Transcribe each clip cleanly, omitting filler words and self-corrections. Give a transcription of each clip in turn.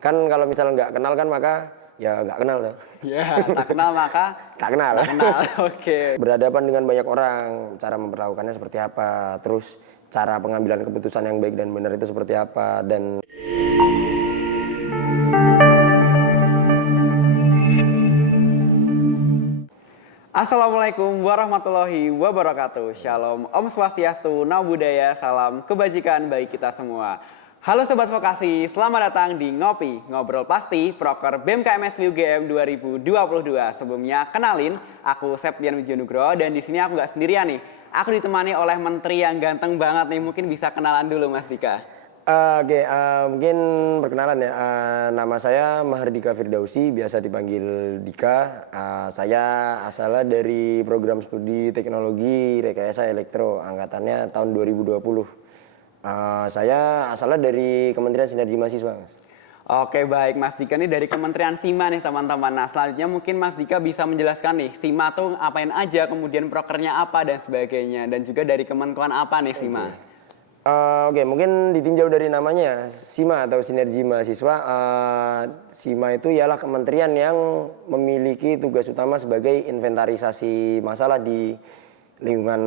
Kan kalau misalnya nggak kenal kan maka ya nggak kenal tuh. Ya, tak kenal maka Tak kenal. tak kenal. Oke. Berhadapan dengan banyak orang, cara memperlakukannya seperti apa, terus cara pengambilan keputusan yang baik dan benar itu seperti apa, dan Assalamualaikum warahmatullahi wabarakatuh. Shalom, Om Swastiastu, Namo Buddhaya, salam kebajikan bagi kita semua. Halo Sobat Vokasi, selamat datang di Ngopi, Ngobrol Pasti, Proker BEM KMSW UGM 2022. Sebelumnya, kenalin, aku Septian Wijonugroho dan di sini aku nggak sendirian nih. Aku ditemani oleh menteri yang ganteng banget nih, mungkin bisa kenalan dulu Mas Dika. Oke, mungkin perkenalan ya. Nama saya Mahardika Firdausi, biasa dipanggil Dika. Saya asalnya dari program studi teknologi rekayasa elektro, angkatannya tahun 2020. Saya asalnya dari Kementerian Sinergi Mahasiswa, Mas. Oke baik Mas Dika nih dari Kementerian SIMA nih teman-teman. Nah selanjutnya mungkin Mas Dika bisa menjelaskan nih SIMA tuh ngapain aja, kemudian prokernya apa dan sebagainya. Dan juga dari Kemenkuan apa nih SIMA. Oke, mungkin ditinjau dari namanya ya, SIMA atau Sinergi Mahasiswa. SIMA itu ialah kementerian yang memiliki tugas utama sebagai inventarisasi masalah di lingkungan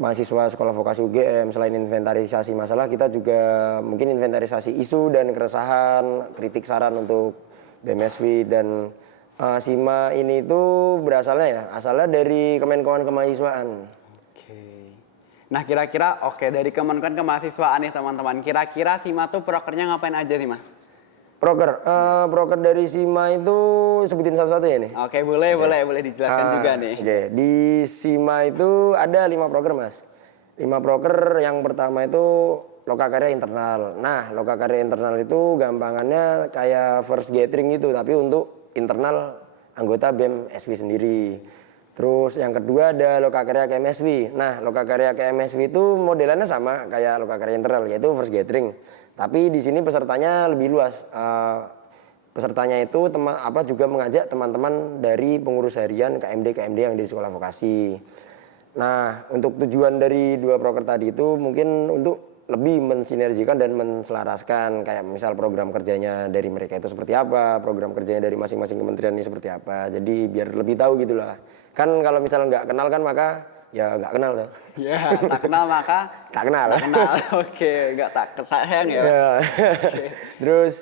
mahasiswa sekolah vokasi UGM. Selain inventarisasi masalah, kita juga mungkin inventarisasi isu dan keresahan, kritik saran untuk BMSW. Dan SIMA ini tuh asalnya dari Kemenkoan Kemahasiswaan. Nah kira-kira dari Kemenkuan Kemahasiswaan nih teman-teman. Kira-kira SIMA tuh prokernya ngapain aja sih Mas? Proker dari SIMA itu sebutin satu-satu ya nih. Oke boleh dijelaskan juga nih. Oke, di SIMA itu ada 5 proker Mas. 5 proker, yang pertama itu lokakarya internal. Nah, lokakarya internal itu gampangannya kayak first gathering gitu, tapi untuk internal anggota BEM SV sendiri. Terus yang kedua ada lokakarya KMSW. Nah, lokakarya KMSW itu modelannya sama kayak lokakarya internal, yaitu first gathering. Tapi di sini pesertanya lebih luas. Pesertanya itu juga mengajak teman-teman dari pengurus harian KMD yang di sekolah vokasi. Nah, untuk tujuan dari 2 proker tadi itu mungkin untuk lebih mensinergikan dan menselaraskan, kayak misal program kerjanya dari mereka itu seperti apa, program kerjanya dari masing-masing kementerian ini seperti apa. Jadi biar lebih tahu gitulah. Kan kalau misalnya nggak kenal kan maka ya nggak kenal tuh. Ya, tak kenal maka Tak kenal. tak kenal. Oke, nggak tak sayang ya. Oke. Terus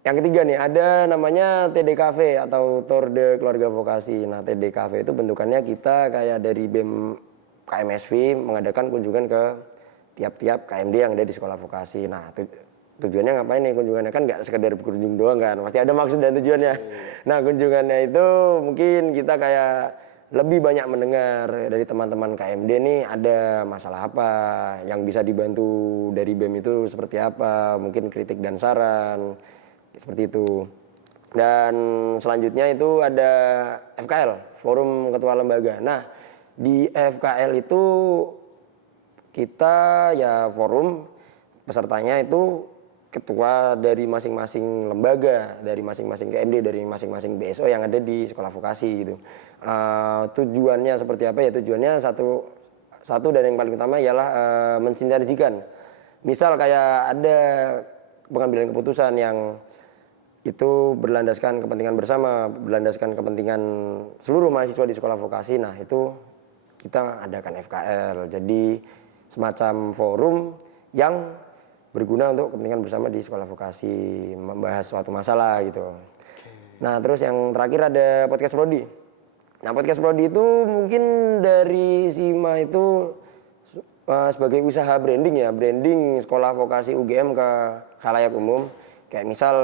yang ketiga nih ada namanya TDKV atau Torde Keluarga Vokasi. Nah, TDKV itu bentukannya kita kayak dari BEM KMSW mengadakan kunjungan ke tiap-tiap KMD yang ada di sekolah vokasi. Nah, tujuannya ngapain nih kunjungannya? Kan nggak sekedar berkunjung doang kan, pasti ada maksud dan tujuannya. Nah, kunjungannya itu mungkin kita kayak lebih banyak mendengar dari teman-teman KMD nih ada masalah apa, yang bisa dibantu dari BEM itu seperti apa, mungkin kritik dan saran, seperti itu. Dan selanjutnya itu ada FKL, Forum Ketua Lembaga. Nah, di FKL itu kita ya forum, pesertanya itu ketua dari masing-masing lembaga, dari masing-masing KMD, dari masing-masing BSO yang ada di sekolah vokasi gitu. Tujuannya seperti apa ya? Tujuannya satu dan yang paling utama ialah mensinergikan. Misal kayak ada pengambilan keputusan yang itu berlandaskan kepentingan bersama, berlandaskan kepentingan seluruh mahasiswa di sekolah vokasi. Nah, itu kita adakan FKL. Jadi semacam forum yang berguna untuk kepentingan bersama di sekolah vokasi, membahas suatu masalah gitu. Nah, terus yang terakhir ada podcast Prodi. Nah, podcast Prodi itu mungkin dari SIMA itu sebagai usaha branding ya, branding sekolah vokasi UGM ke khalayak umum. Kayak misal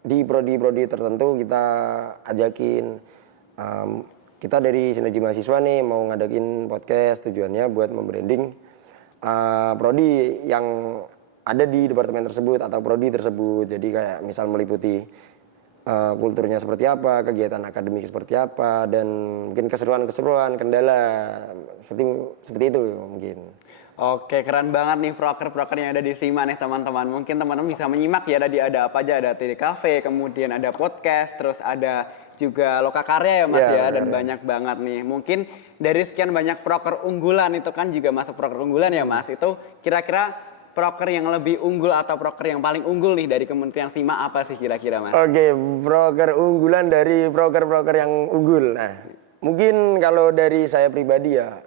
di prodi-prodi tertentu kita ajakin, kita dari Sinergi Mahasiswa nih mau ngadakin podcast, tujuannya buat membranding prodi yang ada di departemen tersebut atau prodi tersebut. Jadi kayak misal meliputi kulturnya seperti apa, kegiatan akademik seperti apa, dan mungkin keseruan-keseruan, kendala seperti itu mungkin. Oke, keren banget nih proker-proker yang ada di SIMA nih teman-teman. Mungkin teman-teman bisa menyimak ya, ada apa aja, ada TDKV, kemudian ada podcast, terus ada juga lokakarya ya Mas ya, dan banyak banget nih. Mungkin dari sekian banyak proker unggulan itu kan juga masuk proker unggulan ya Mas. Itu kira-kira proker yang lebih unggul atau proker yang paling unggul nih dari Kementerian SIMA apa sih kira-kira Mas? Oke, proker unggulan dari proker-proker yang unggul. Nah, mungkin kalau dari saya pribadi ya,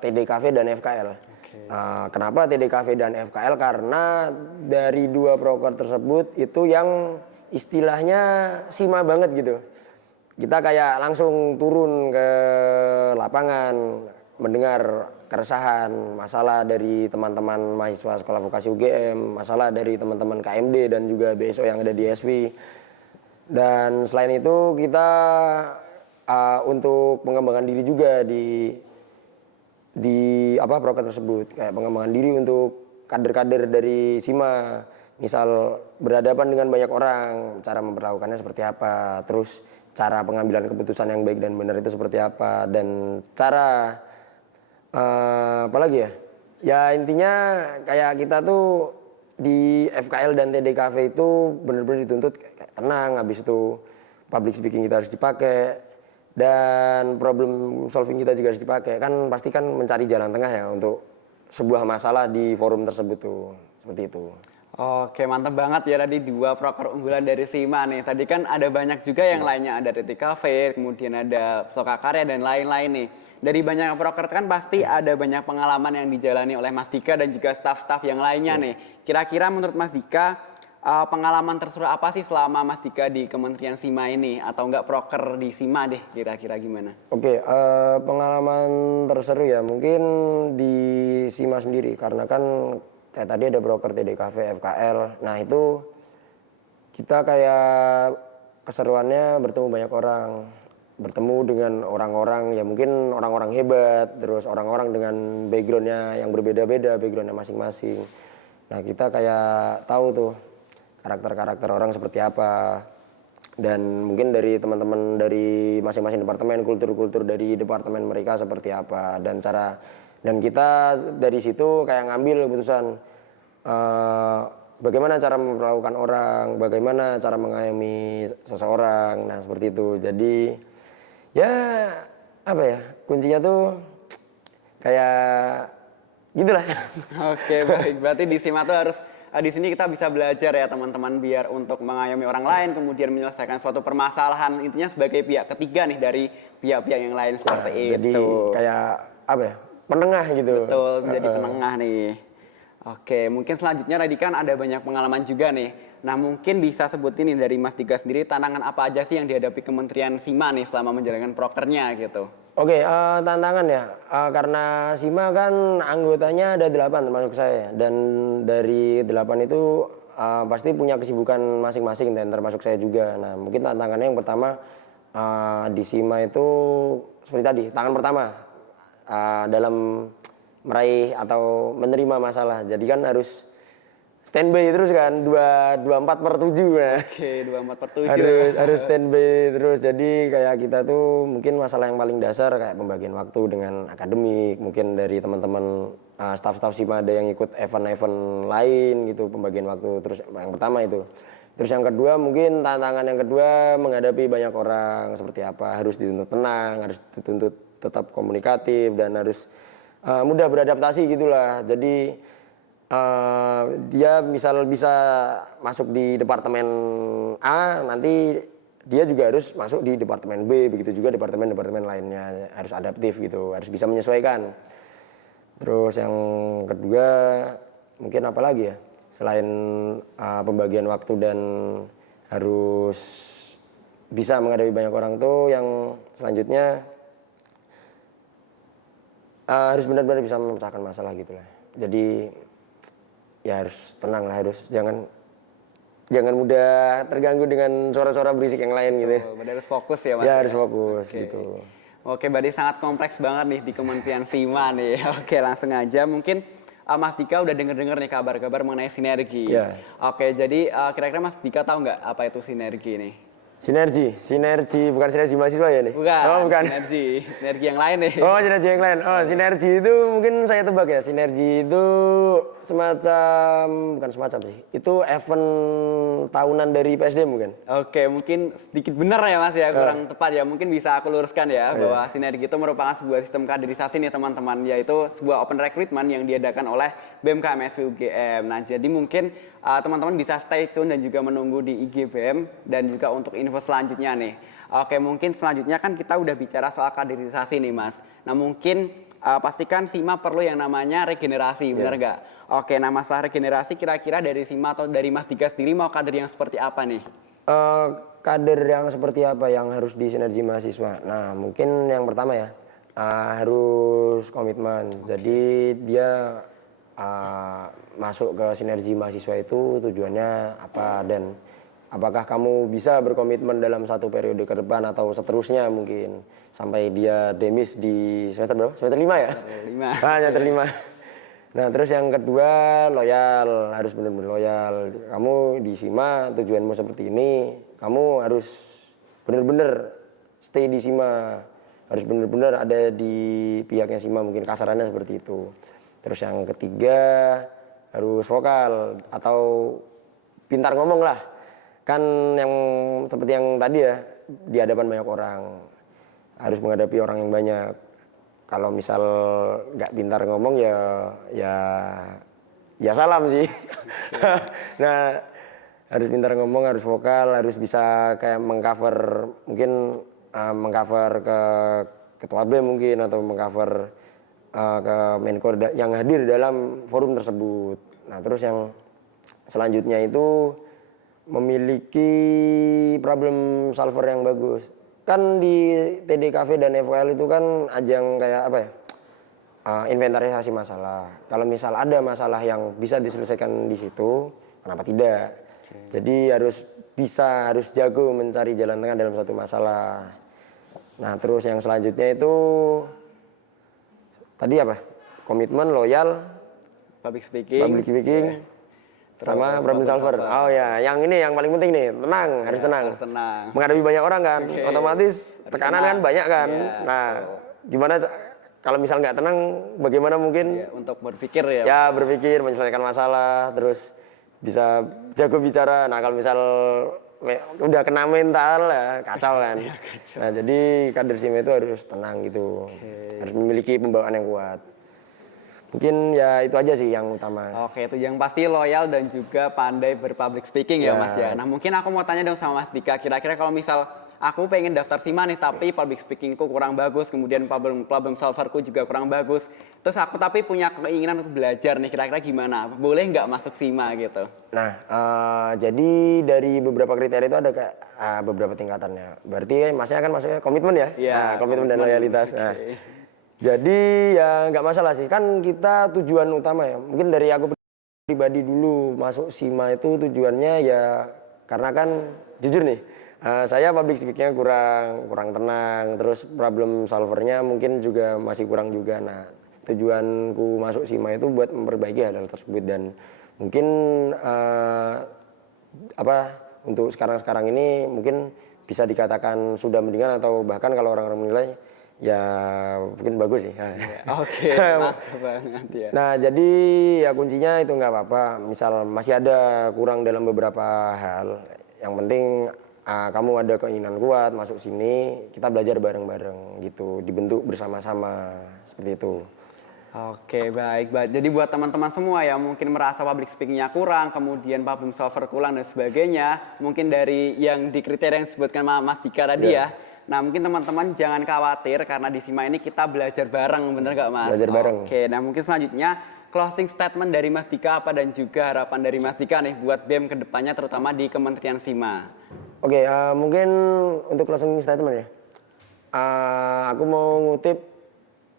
TDKV dan FKL. Kenapa TDKV dan FKL? Karena dari dua proker tersebut itu yang istilahnya SIMA banget gitu. Kita kayak langsung turun ke lapangan, mendengar keresahan, masalah dari teman-teman mahasiswa sekolah vokasi UGM, masalah dari teman-teman KMD dan juga BSO yang ada di SV. Dan selain itu kita untuk pengembangan diri juga di proker tersebut, kayak pengembangan diri untuk kader-kader dari SIMA, misal berhadapan dengan banyak orang, cara memperlakukannya seperti apa, terus cara pengambilan keputusan yang baik dan benar itu seperti apa, dan cara apa lagi ya? Ya intinya kayak kita tuh di FKL dan TDKV itu benar-benar dituntut kayak tenang, habis itu public speaking kita harus dipakai dan problem solving kita juga harus dipakai. Kan pasti kan mencari jalan tengah ya untuk sebuah masalah di forum tersebut tuh, seperti itu. Oke, mantap banget ya tadi dua proker unggulan dari SIMA nih. Tadi kan ada banyak juga yang lainnya, ada TTKV, kemudian ada Loka Karya dan lain-lain nih. Dari banyak proker kan pasti ada banyak pengalaman yang dijalani oleh Mas Dika dan juga staf-staf yang lainnya nih. Kira-kira menurut Mas Dika pengalaman terseru apa sih selama Mas Dika di Kementerian SIMA ini atau enggak proker di SIMA deh kira-kira gimana? Oke, pengalaman terseru ya mungkin di SIMA sendiri karena kan kayak tadi ada broker TDKV, FKL. Nah itu kita kayak keseruannya bertemu banyak orang, bertemu dengan orang-orang ya mungkin orang-orang hebat, terus orang-orang dengan backgroundnya yang berbeda-beda, backgroundnya masing-masing. Nah kita kayak tahu tuh karakter-karakter orang seperti apa. Dan mungkin dari teman-teman dari masing-masing departemen, kultur-kultur dari departemen mereka seperti apa dan kita dari situ kayak ngambil keputusan bagaimana cara memperlakukan orang, bagaimana cara mengayomi seseorang, nah seperti itu. Jadi ya apa ya, kuncinya tuh kayak gitulah. Oke, baik. Berarti di SIMA tuh harus di sini kita bisa belajar ya teman-teman biar untuk mengayomi orang lain, kemudian menyelesaikan suatu permasalahan intinya sebagai pihak ketiga nih dari pihak-pihak yang lain seperti itu. Jadi kayak apa ya, penengah gitu. Betul, menjadi penengah nih. Oke, mungkin selanjutnya tadi kan ada banyak pengalaman juga nih. Nah mungkin bisa sebutin nih dari Mas Dika sendiri tantangan apa aja sih yang dihadapi Kementerian SIMA nih selama menjalankan prokernya gitu. Oke, tantangan ya, karena SIMA kan anggotanya ada 8 termasuk saya. Dan dari 8 itu pasti punya kesibukan masing-masing dan termasuk saya juga. Nah mungkin tantangannya yang pertama di SIMA itu seperti tadi, tangan pertama dalam meraih atau menerima masalah. Jadi kan harus standby terus kan, 24/7 ya. Oke, 24/7. Harus standby terus. Jadi kayak kita tuh mungkin masalah yang paling dasar kayak pembagian waktu dengan akademik, mungkin dari teman-teman staf-staf SIMA ada yang ikut event-event lain gitu, pembagian waktu. Terus yang pertama itu. Terus yang kedua mungkin tantangan yang kedua menghadapi banyak orang seperti apa, harus dituntut tenang, harus dituntut tetap komunikatif dan harus mudah beradaptasi gitulah. Jadi dia misal bisa masuk di departemen A, nanti dia juga harus masuk di departemen B, begitu juga departemen-departemen lainnya, harus adaptif gitu, harus bisa menyesuaikan. Terus yang kedua mungkin apa lagi ya, selain pembagian waktu dan harus bisa menghadapi banyak orang tuh, yang selanjutnya harus benar-benar bisa memecahkan masalah gitu lah. Jadi ya harus tenang lah, harus jangan mudah terganggu dengan suara-suara berisik yang lain gitu. Berarti harus fokus ya Mas? Ya harus fokus gitu. Oke, berarti sangat kompleks banget nih di Kementerian SIMA nih. Oke, langsung aja mungkin Mas Dika udah denger nih kabar-kabar mengenai sinergi. Ya. Oke, jadi kira-kira Mas Dika tahu nggak apa itu sinergi nih? Sinergi bukan sinergi mahasiswa ya nih? Bukan. Oh, bukan. Sinergi yang lain nih. Oh, sinergi yang lain. Oh, sinergi itu mungkin saya tebak ya. Sinergi itu bukan semacam sih. Itu event tahunan dari PSD mungkin. Oke, mungkin sedikit benar ya Mas ya, kurang tepat ya. Mungkin bisa aku luruskan ya, bahwa sinergi itu merupakan sebuah sistem kaderisasi nih teman-teman, yaitu sebuah open recruitment yang diadakan oleh BMKMSW UGM. Nah, jadi mungkin teman-teman bisa stay tune dan juga menunggu di IG BM dan juga untuk info selanjutnya nih. Oke, mungkin selanjutnya kan kita udah bicara soal kaderisasi nih Mas. Nah, mungkin pastikan SIMA perlu yang namanya regenerasi, benar nggak? Oke, nah masalah regenerasi kira-kira dari SIMA atau dari Mas Dika sendiri mau kader yang seperti apa nih? Kader yang seperti apa yang harus di sinergi mahasiswa? Nah, mungkin yang pertama ya, harus komitmen. Jadi dia masuk ke sinergi mahasiswa itu tujuannya apa dan apakah kamu bisa berkomitmen dalam satu periode ke depan atau seterusnya mungkin sampai dia demis di semester berapa? Semester 5 ya? Semester 5. Nah, terus yang kedua loyal, harus benar-benar loyal. Kamu di SIMA tujuanmu seperti ini, kamu harus benar-benar stay di SIMA. Harus benar-benar ada di pihaknya SIMA, mungkin kasarannya seperti itu. Terus yang ketiga harus vokal atau pintar ngomong lah. Kan yang seperti yang tadi ya, di hadapan banyak orang. Harus menghadapi orang yang banyak. Kalau misal nggak pintar ngomong ya salam sih. Nah, harus pintar ngomong, harus vokal, harus bisa kayak mengcover mungkin mengcover ke ketua BEM mungkin atau mengcover ke Menko yang hadir dalam forum tersebut. Nah, terus yang selanjutnya itu memiliki problem solver yang bagus. Kan di TDKV dan FOL itu kan ajang kayak apa ya, inventarisasi masalah. Kalau misal ada masalah yang bisa diselesaikan di situ, kenapa tidak? Jadi harus jago mencari jalan tengah dalam satu masalah. Nah, terus yang selanjutnya itu tadi apa? Komitmen, loyal, public speaking, sama problem solver. Oh ya, yang ini yang paling penting nih, tenang, harus tenang. Menghadapi banyak orang kan, otomatis tekanan kan banyak kan. Nah, gimana kalau misal nggak tenang, bagaimana mungkin untuk berpikir ya? Ya berpikir, menyelesaikan masalah, terus bisa jago bicara. Nah, kalau misal udah kena mental ya kacau kan. Nah, jadi kader SIMA itu harus tenang gitu, harus memiliki pembawaan yang kuat. Mungkin ya itu aja sih yang utama. Oke, itu yang pasti loyal dan juga pandai berpublic speaking ya Mas ya. Nah, mungkin aku mau tanya dong sama Mas Dika, kira-kira kalau misal aku pengen daftar SIMA nih tapi public speakingku kurang bagus, kemudian problem solverku juga kurang bagus, terus aku tapi punya keinginan untuk belajar nih, kira-kira gimana? Boleh nggak masuk SIMA gitu? Nah, jadi dari beberapa kriteria itu ada kayak beberapa tingkatannya. Berarti masnya kan maksudnya komitmen ya? Iya, komitmen dan loyalitas. Nah, jadi ya nggak masalah sih, kan kita tujuan utama ya, mungkin dari aku pribadi dulu masuk SIMA itu tujuannya ya karena kan jujur nih, saya public speakingnya kurang tenang, terus problem solvernya mungkin juga masih kurang juga. Nah, tujuanku masuk SIMA itu buat memperbaiki hal tersebut dan mungkin untuk sekarang ini mungkin bisa dikatakan sudah mendingan atau bahkan kalau orang-orang menilai ya mungkin bagus sih. Oke, mantap banget ya. Nah, jadi ya kuncinya itu nggak apa-apa. Misal masih ada kurang dalam beberapa hal, yang penting kamu ada keinginan kuat masuk sini, kita belajar bareng-bareng gitu, dibentuk bersama-sama seperti itu. Oke, baik. Jadi buat teman-teman semua yang mungkin merasa public speaking-nya kurang, kemudian problem solver kurang dan sebagainya, mungkin dari yang di kriteria yang disebutkan Mas Dika tadi ya. Nah, mungkin teman-teman jangan khawatir karena di SIMA ini kita belajar bareng, bener nggak Mas? Belajar bareng. Oke, nah mungkin selanjutnya closing statement dari Mas Dika apa dan juga harapan dari Mas Dika nih buat BEM kedepannya terutama di Kementerian SIMA. Oke, mungkin untuk closing statement ya. Aku mau ngutip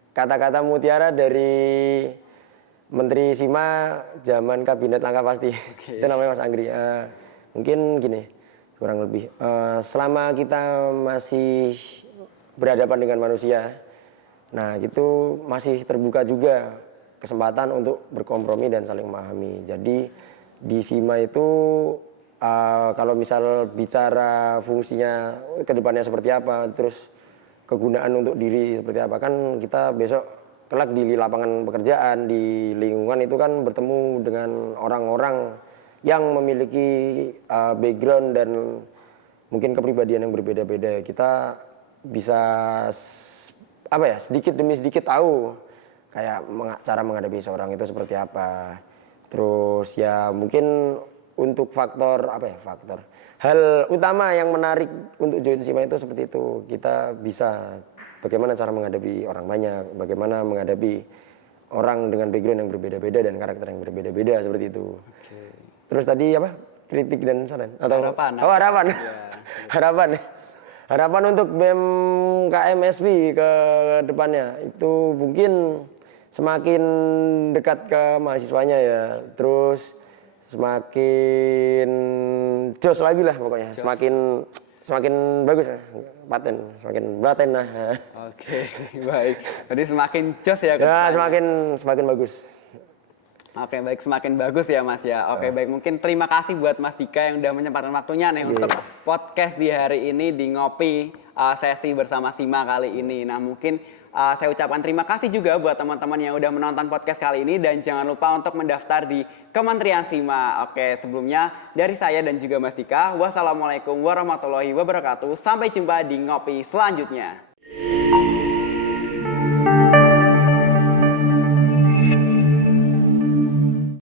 kata-kata mutiara dari Menteri SIMA zaman Kabinet Langkah Pasti. Itu namanya Mas Anggri. Mungkin gini, kurang lebih selama kita masih berhadapan dengan manusia, nah itu masih terbuka juga kesempatan untuk berkompromi dan saling memahami. Jadi di SIMA itu Kalau misal bicara fungsinya ke depannya seperti apa, terus kegunaan untuk diri seperti apa, kan kita besok kelak di lapangan pekerjaan, di lingkungan itu kan bertemu dengan orang-orang yang memiliki background dan mungkin kepribadian yang berbeda-beda. Kita bisa sedikit demi sedikit tahu kayak cara menghadapi seorang itu seperti apa. Terus ya mungkin untuk faktor hal utama yang menarik untuk join SIMA itu seperti itu. Kita bisa bagaimana cara menghadapi orang banyak, bagaimana menghadapi orang dengan background yang berbeda-beda dan karakter yang berbeda-beda seperti itu. Terus tadi apa? Kritik dan saran atau Harapan. Oh, harapan. Ya. Harapan untuk BEM KMSP ke depannya itu mungkin semakin dekat ke mahasiswanya ya. Terus semakin jos lagi lah pokoknya. Semakin bagus ya. Semakin paten lah. Oke, baik. Jadi semakin jos ya. Ya, semakin bagus. Oke, baik, semakin bagus ya Mas ya. Oke, baik, mungkin terima kasih buat Mas Dika yang udah menyempatkan waktunya nih untuk podcast di hari ini di Ngopi sesi bersama SIMA kali ini. Nah, mungkin saya ucapkan terima kasih juga buat teman-teman yang udah menonton podcast kali ini dan jangan lupa untuk mendaftar di Kementerian SIMA. Oke, sebelumnya dari saya dan juga Mas Dika, wassalamualaikum warahmatullahi wabarakatuh. Sampai jumpa di Ngopi selanjutnya.